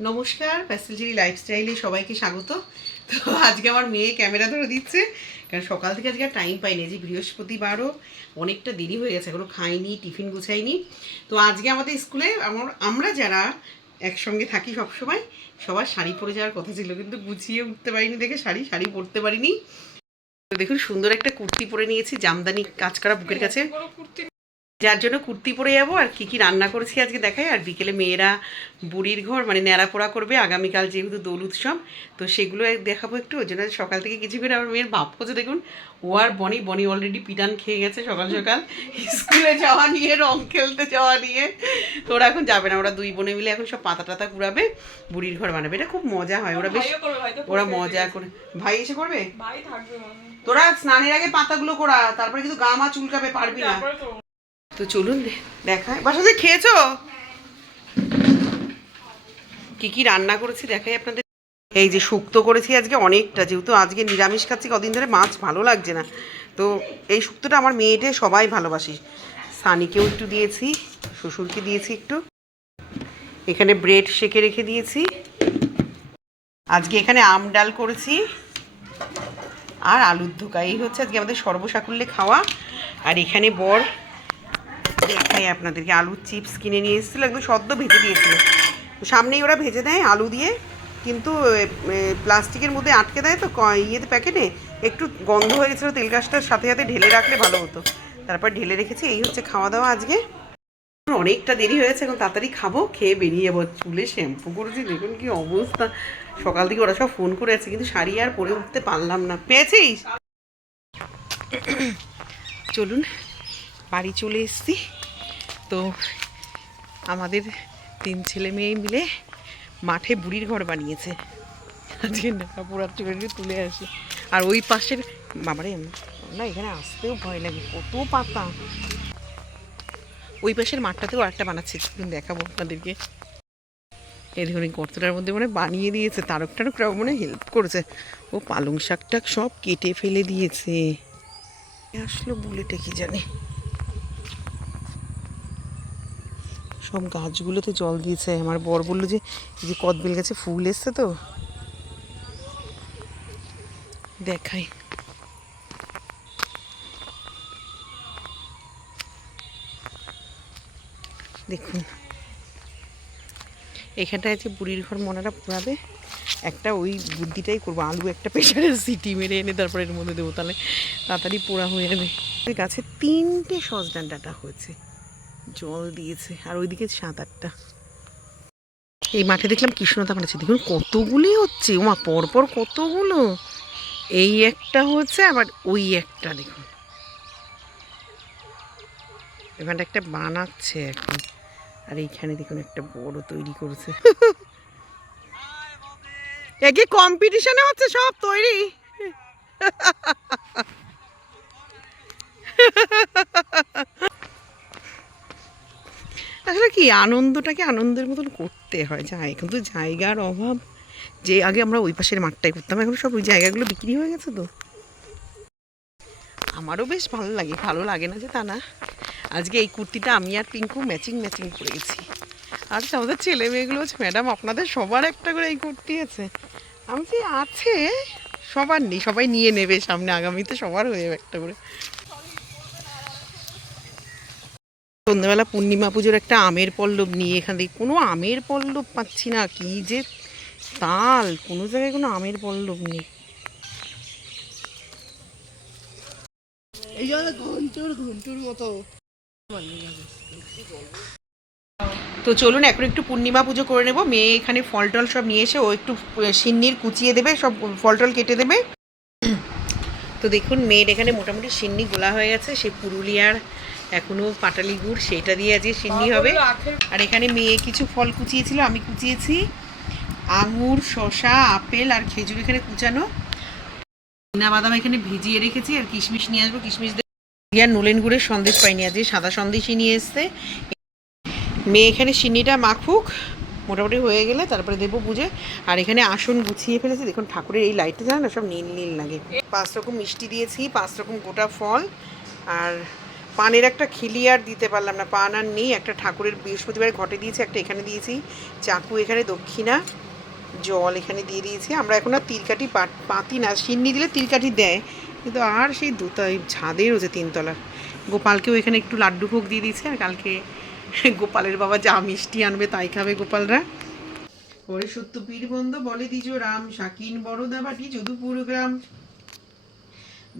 নমস্কার, প্যাসেলজেরি লাইফস্টাইলে সবাইকে স্বাগত। তো আজকে আমার মেয়ে ক্যামেরা ধরে দিচ্ছে, কারণ সকাল থেকে আজকে আর টাইম পাইনি। যে বৃহস্পতিবারও অনেকটা দেরি হয়ে গেছে, এখনও খাইনি, টিফিন গুছাইনি। তো আজকে আমাদের স্কুলে আমরা যারা একসঙ্গে থাকি সবসময়, সবার শাড়ি পরে যাওয়ার কথা ছিল, কিন্তু গুছিয়ে উঠতে পারিনি দেখে শাড়ি পরতে পারিনি। তো দেখুন, সুন্দর একটা কুর্তি পরে নিয়েছি, জামদানি কাজ করা বুকের কাছে, যার জন্য কুর্তি পরে যাবো। আর কি কি রান্না করেছি আজকে দেখাই। আর বিকেলে মেয়েরা বুড়ির ঘর মানে ন্যাড়া পোড়া করবে, আগামীকাল যেহেতু দোল উৎসব, তো সেগুলো দেখাবো একটু। ওই জন্য সকাল থেকে কিছু করে আমার মেয়ের ভাব করছে। দেখুন, ও আর বনি অলরেডি পিটান খেয়ে গেছে সকাল সকাল স্কুলে যাওয়া নিয়ে, রং খেলতে যাওয়া নিয়ে। তো ওরা এখন যাবে না, ওরা দুই বোনে মিলে এখন সব পাতা টাতা কুড়াবে, বুড়ির ঘর বানাবে। এটা খুব মজা হয়, ওরা বেশ ওরা মজা করে। ভাই এসে করবে, তোরা স্নানের আগে পাতাগুলো করা, তারপরে কিন্তু গা মা চুলকাবে, পারবি না। তো চলুন দেখাই। বাসাতে খেয়েছো কি কি রান্না করেছি দেখাই আপনাদের। এই যে শুক্তো করেছি আজকে অনেকটা, যেহেতু আজকে নিরামিষ খাচ্ছি কদিন ধরে, মাছ ভালো লাগছে না। তো এই শুক্তোটা আমার মেয়েটে সবাই ভালোবাসি। সানিকেও একটু দিয়েছি, শ্বশুরকে দিয়েছি একটু। এখানে ব্রেড সেকে রেখে দিয়েছি। আজকে এখানে আম ডাল করেছি আর আলুর ধোকা। এই হচ্ছে আজকে আমাদের সর্বসাকুল্যে খাওয়া। আর এখানে বর দেখাই আপনাদেরকে, আলুর চিপস কিনে নিয়ে এসেছিলো, একদম সদ্য ভেজে দিয়েছিল। সামনেই ওরা ভেজে দেয় আলু দিয়ে, কিন্তু প্লাস্টিকের মধ্যে আটকে দেয়, তো ইয়েতে প্যাকেটে একটু গন্ধ হয়ে গেছিলো। তেল গাছটার সাথে সাথে ঢেলে রাখলে ভালো হতো, তারপর ঢেলে রেখেছি। এই হচ্ছে খাওয়া দাওয়া আজকে। অনেকটা দেরি হয়েছে, এখন তাড়াতাড়ি খাবো, খেয়ে বেরিয়ে যাবো। চুলে শ্যাম্পু করেছি, দেখুন কি অবস্থা। সকাল থেকে ওরা সব ফোন করে আছে, কিন্তু শাড়ি আর পরে উঠতে পারলাম না। পেয়েছিস? চলুন, বাড়ি চলে এসেছি। তো আমাদের 3 ছেলে মেয়ে মিলে মাঠে বুড়ির ঘর বানিয়েছে। আজকে পোড়ার চুড়ি তুলে আসি। আর ওই পাশের বাবারে না, এখানে আসতেও ভয় লাগে, কত পাতা। ওই পাশের মাঠটাতেও আরেকটা বানাচ্ছে, দেখাবো আপনাদেরকে। এই দেখুন, এই গর্তটার মধ্যে মানে বানিয়ে দিয়েছে, তারক টারকরাও মনে হেল্প করেছে। ও পালং শাক টাক সব কেটে ফেলে দিয়েছে। আসলো বুলেটে কি জানে, সব গাছগুলোতে জল দিয়েছে। আমার বর বললো যে এই যে কদবেল গাছে ফুল এসছে, তো দেখাই। দেখুন, এখানটায় যে বুড়ির ঘর মনারা পোড়াবে, একটা ওই বুদ্ধিটাই করবো, আলু একটা প্রেশারের সিটি মেরে এনে তারপরে এর মধ্যে দেবো, তাহলে তাড়াতাড়ি পোড়া হয়ে যাবে। ওই গাছে 3টে সজনার ডাঁটা হয়েছে, জল দিয়েছে। আর ওইদিকে 7-8টা। এই মাঠে দেখলাম কৃষ্ণতা বানাচ্ছে, দেখুন কতগুলি হচ্ছে, ওমা পরপর কতগুলো। এই একটা হচ্ছে, আবার ওই একটা দেখুন, এখানটা একটা বানাচ্ছে এখন। আর এইখানে দেখুন একটা বড় তৈরি করেছে। একই কম্পিটিশনে হচ্ছে সব তৈরি। আসলে কি, আনন্দটাকে আনন্দের মতন করতে হয়। এখন তো জায়গার অভাব। যে আগে আমরা ওই পাশের মাঠটাই করতাম, এখন সব ওই জায়গাগুলো বিক্রি হয়ে গেছে। তো আমারও বেশ ভালো লাগে, ভালো লাগে না যে তা না। আজকে এই কুর্তিটা আমি আর পিঙ্কু ম্যাচিং করে গেছি। আর আমাদের ছেলে মেয়েগুলো হচ্ছে, ম্যাডাম আপনাদের সবার একটা করে এই কুর্তি আছে। আমি যে আছে, সবার নেই, সবাই নিয়ে নেবে সামনে, আগামীতে সবার হয়ে যাবে একটা করে। সন্ধ্যাবেলা পূর্ণিমা পুজোর একটা আমের পল্লব নিয়ে, এখান থেকে কোনো আমের পল্লব পাচ্ছি না। কি যে তাল, কোনো জায়গায় কোনো আমের পল্লব নেই। এই ঘন্টুর মতো। তো চলুন এখন একটু পূর্ণিমা পুজো করে নেব। মেয়ে এখানে ফল টল সব নিয়ে এসে ও একটু সিন্নির কুচিয়ে দেবে, সব ফল টল কেটে দেবে। তো দেখুন, মেয়ের এখানে মোটামুটি সিন্নি গোলা হয়ে গেছে। সে পুরুলিয়ার এখনও পাটালি গুড়, সেটা দিয়ে আজকে সিন্নি হবে। আর এখানে মেয়ে কিছু ফল কুচিয়েছিল, আমি কুচিয়েছি। আঙুর, শসা, আপেল আর খেজুর এখানে কুচানো। বাদাম এখানে ভিজিয়ে রেখেছি। আর কিশমিশ নিয়ে আসবো, কিশমিশ দিয়ে। আর নলেন গুড়ের সন্দেশ পাইনি, আজকে সাদা সন্দেশই নিয়ে এসছে। মেয়ে এখানে সিন্নিটা মাখুক, মোটামুটি হয়ে গেলে তারপরে দেবো পুজো। আর এখানে আসন গুছিয়ে ফেলেছি। দেখুন ঠাকুরের এই লাইটটা জানেন না, সব নীল নীল লাগে। 5 রকম মিষ্টি দিয়েছি, 5 রকম গোটা ফল। আর পানের একটা খিলি আর দিতে পারলাম না, পান আর নেই। একটা ঠাকুরের বৃহস্পতিবার ঘটে দিয়েছি, একটা এখানে দিয়েছি, চাকু এখানে, দক্ষিণা, জল এখানে দিয়ে দিয়েছি। আমরা এখন আর তিলকাঠি পাতি না, সিন্নি দিলে তিলকাঠি দেয়, কিন্তু আর সেই ছাদে রয়েছে 3 তলার। গোপালকেও এখানে একটু লাড্ডু ভোগ দিয়ে দিয়েছে, আর কালকে গোপালের বাবা যা মিষ্টি আনবে তাই খাবে গোপালরা। পরে সত্য পীর বন্ধ বলে দ্বিজ রাম, শাকিন বড়দা বাটি যদুপুর গ্রাম।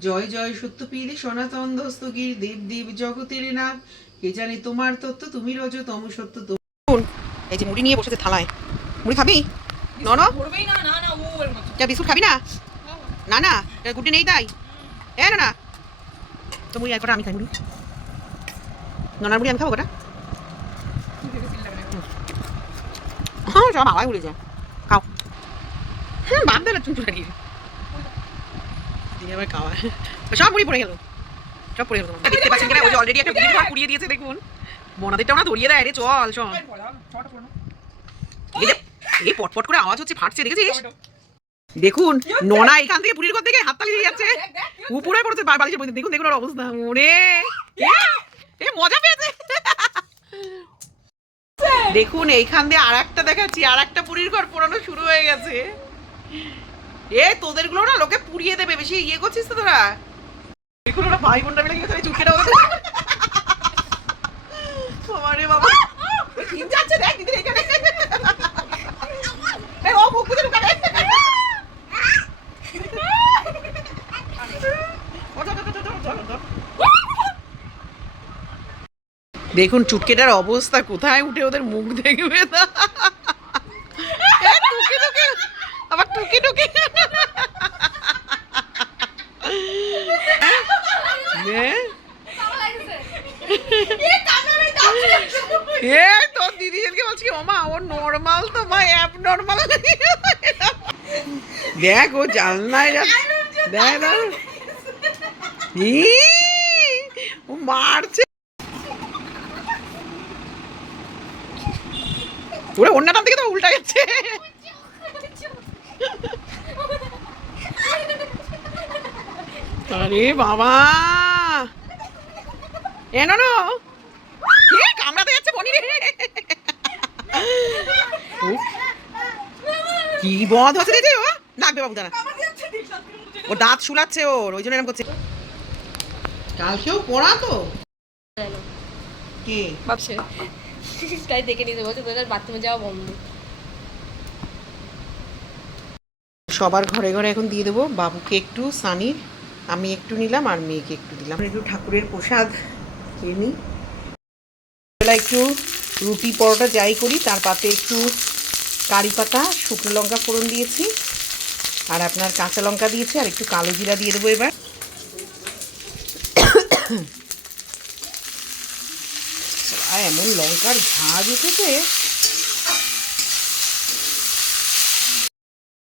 জয় জয় সত্য পীর সনাতন দস্তগীর, দেব দেব জগতের নাথ, কে জানে তোমার তত্ত্ব, তুমি রজতম সত্য। এই যে মুড়ি নিয়ে বসেছে থালায়, মুড়ি খাবি? না বিস্কুট খাবি না? না না গুটি নেই তাই? হ্যাঁ না না তো মুড়ি কটা আমি খাই, মুড়ি ননার মুড়ি আমি খাবো কটা। হ্যাঁ সব বাবাই উড়ে যায়, খাও। হ্যাঁ বাপ দেয় না চুনচুটারি দিয়ে আবার খাওয়া, সব মুড়ি পড়ে গেল, সব পড়ে গেল। দেখতে পাচ্ছেন কিনা, ওই যে অলরেডি একটা মুড়ি ঘর পুড়িয়ে দিয়েছে, দেখুন মনাদেরটাও না ধরিয়ে দেয় রে, চল চল। এই পটপট করে আওয়াজ হচ্ছে, ফাটছে, দেখেছিস? দেখুন ননা এখান থেকে পুরীর ঘর থেকে হাততালি দিয়ে যাচ্ছে, উপরে পড়ছে বালিশের মধ্যে। দেখুন দেখুন ওর অবস্থা, ওরে এ মজা পেয়েছে। দেখুন এইখান দিয়ে আর একটা দেখাচ্ছি, আর একটা পুরীর ঘর পোড়ানো শুরু হয়ে গেছে। এ তোদের গুলো না লোকে পুড়িয়ে দেবে, বেশি ইয়ে করছিস তো তোরা। দেখুন ওরা ভাই বোনরা মিলে গেছে চুটকে দাও। আরে বাবা চিন যাচ্ছে, দেখ দিদি এখানে ও মুখ বুঝে ঢুকাবে। দেখুন চুটকেটার অবস্থা, কোথায় উঠে ওদের মুখ দেখবে, আবার টুকি টুকি। তোর দিদিকে বলছি ওমা ও নর্মাল তো মা অ্যাব নর্মাল। দেখ ও জানলায় যাচ্ছে, দেখ ও মারছে। ওরে অন্যটার দিকে তো উল্টা যাচ্ছে। আরে বাবা এনো কামড়াতে যাচ্ছে বনি রে, কি বদ হচ্ছে দেখে ও নাকবে বাবু দাঁড়া, ও দাঁত শুলাচ্ছে ওর, ওই জন্য এরকম করছে। কালকেও পড়া তো কে ভাবছে তাই দেখে নিতে বলছে তোদের বাথরুমে যাওয়া বন্ধ। সবার ঘরে ঘরে এখন দিয়ে দেবো, বাবুকে একটু, সানির, আমি একটু নিলাম, আর মেয়েকে একটু দিলাম। একটু ঠাকুরের প্রসাদ খেয়ে নিই। একটু রুটি পরোটা যাই করি, তার পাতে একটু কারি পাতা, শুকনো লঙ্কা ফোড়ন দিয়েছি, আর আপনার কাঁচা লঙ্কা দিয়েছি, আর একটু কালো জিরা দিয়ে দেবো এবার। এমন লঙ্কার ঝাঁজ উঠেছে।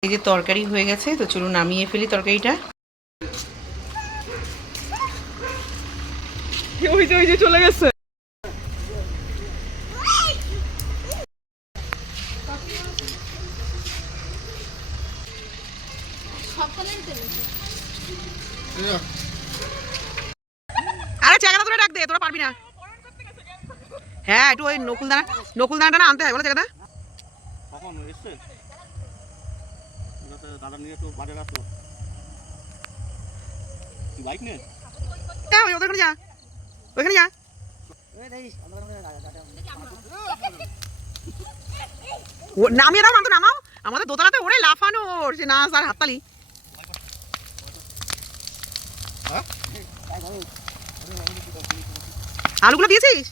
এই যে তরকারি হয়ে গেছে, তো চলুন নামিয়ে ফেলি তরকারিটা। ওই যে চলে গেছে। আরে চাকাটা ধরে ডাক দে, তোরা পারবি না। হ্যাঁ একটু ওই নকুলদানাটা না আনতে হয়, বলো চাকাটা। কখন এসছে দাদা নিয়ে একটু বাজারে আসলো, বাইক নিয়ে ওখানে যা, ওইখানে যা। নামিয়ে দাও, নামতো নামাও, আমাদের দোতলাতে ওরে লাফানোর সে নাচ আর হাততালি। আলুগুলো দিয়েছিস?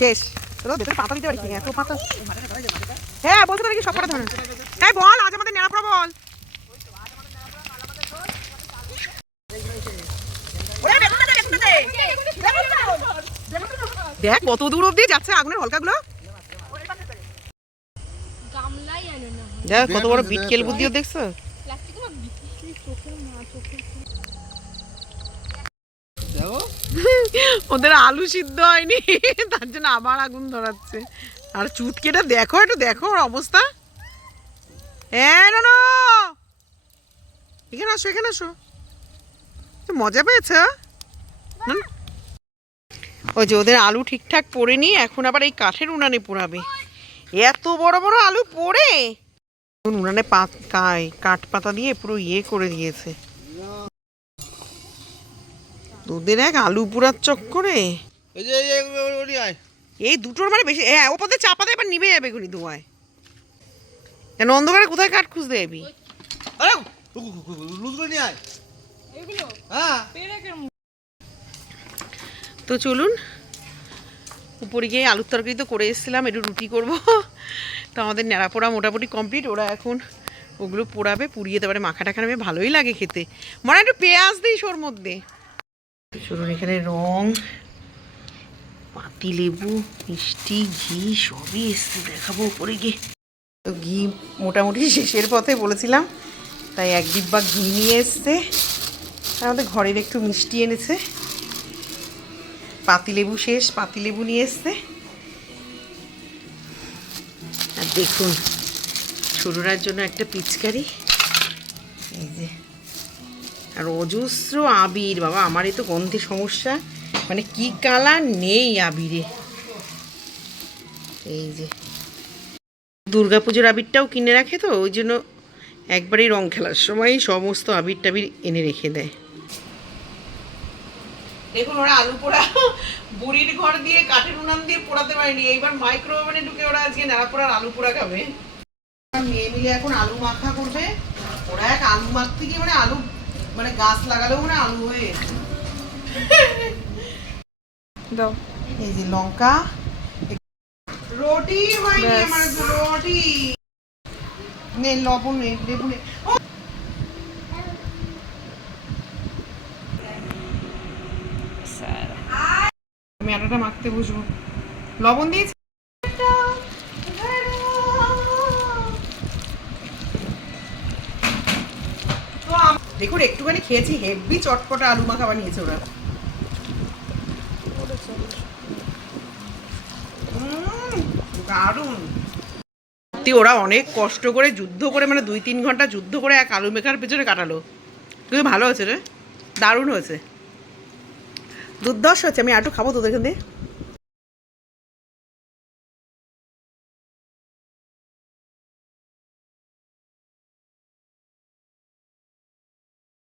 শেষ ভেতরে পাতা দিতে পারি, এত পাতা। হ্যাঁ বলতে পারি সব কটা ধরনের। হ্যাঁ বল আজ আমাদের নেড়াপড়া বল। দেখ কত দূর অব্দি যাচ্ছে আগুনের হলকাগুলো, দেখ কত বড় বিটকেল বুদ্ধিও দেখছো। ওদের আলু সিদ্ধ হয়নি, তার জন্য আবার আগুন ধরাচ্ছে। আর চুটকেটা দেখো, একটু দেখো ওর অবস্থা। না না, এখানে আসো, এখানে আসো। মজা পেয়েছে? ওই যে ওদের আলু ঠিকঠাক পড়েনি, এখন আবার এই কাঠের উনানে পোড়াবে। এত বড় বড় আলু পোড়ে উনানে কাঠ পাতা দিয়ে পুরো ইয়ে করে দিয়েছে। ওদের এক আলু পোড়ার চক্করে এই যে এই দুটোর মানে বেশি। হ্যাঁ, ওপরে চাপাতে এবার নিভে যাবে এখনই ধোঁয়ায়। কেন অন্ধকারে কোথায় কাঠ খুঁজতে যাবি? আরে লুজ করে নিয়ে আয়। হ্যাঁ তো চলুন, উপরে গিয়ে আলুর তরকারি তো করে এসেছিলাম, একটু রুটি করব। তো আমাদের ন্যাড়া পোড়া মোটামুটি কমপ্লিট। ওরা এখন ওগুলো পোড়াবে, পুড়িয়ে তারপরে মাখা টাখা নেবে, ভালোই লাগে খেতে। মনে একটু পেঁয়াজ দিস ওর মধ্যে। চলুন, এখানে রং, পাতি লেবু, মিষ্টি, ঘি সবই এসছে, দেখাবো উপরে গিয়ে। তো ঘি মোটামুটি শেষের পথে বলেছিলাম, তাই 1 ডিব্বা ঘি নিয়ে এসছে। আমাদের ঘরের একটু মিষ্টি এনেছে। পাতিলেবু শেষ, পাতিলেবু নিয়ে এসছে। আর দেখুন, ছোটরার জন্য একটা পিচকারি, এই যে, আর অজস্র আবির। বাবা, আমার এই তো গন্ধে সমস্যা, মানে কি কালার নেই আবিরে। এই যে দুর্গাপুজোর আবিরটাও কিনে রাখে, তো ওই জন্য একবারেই রং খেলার সময় সমস্ত আবির টাবির এনে রেখে দেয়। দেখুন, ওরা আলু পোড়া বুড়ির ঘর দিয়ে কাঠের উনান দিয়ে পোড়াতে পারেনি, এইবার মাইক্রো ওভেনে ঢুকে ওরা আজকে ন্যাড়া পোড়ার আলু পোড়া খাবে। মেয়ে মিলে এখন আলু মাখা করবে। ওরা এক আলু মাখতে গিয়ে মানে আলু, মানে গাছ লাগালেও মানে আলু হয়ে। দাও। এই যে লঙ্কা, রুটি হয়নি আমার, রুটি নে, লবণ নে, লেবু নে। আমি আটাটা মাখতে বসবো, লবণ দিয়েছি। দেখুন, একটুখানি খেয়েছি, হেভি চটপটা আলু মাখা বানিয়েছে ওরা। দারুণ। ওরা অনেক কষ্ট করে যুদ্ধ করে, মানে 2-3 ঘন্টা যুদ্ধ করে এক আলু মেখার পেছনে কাটালো, কিন্তু ভালো হয়েছে রে, দারুণ হয়েছে, দুর্দর্শ হচ্ছে। আমি আটু খাবো তোদের এখান দিয়ে।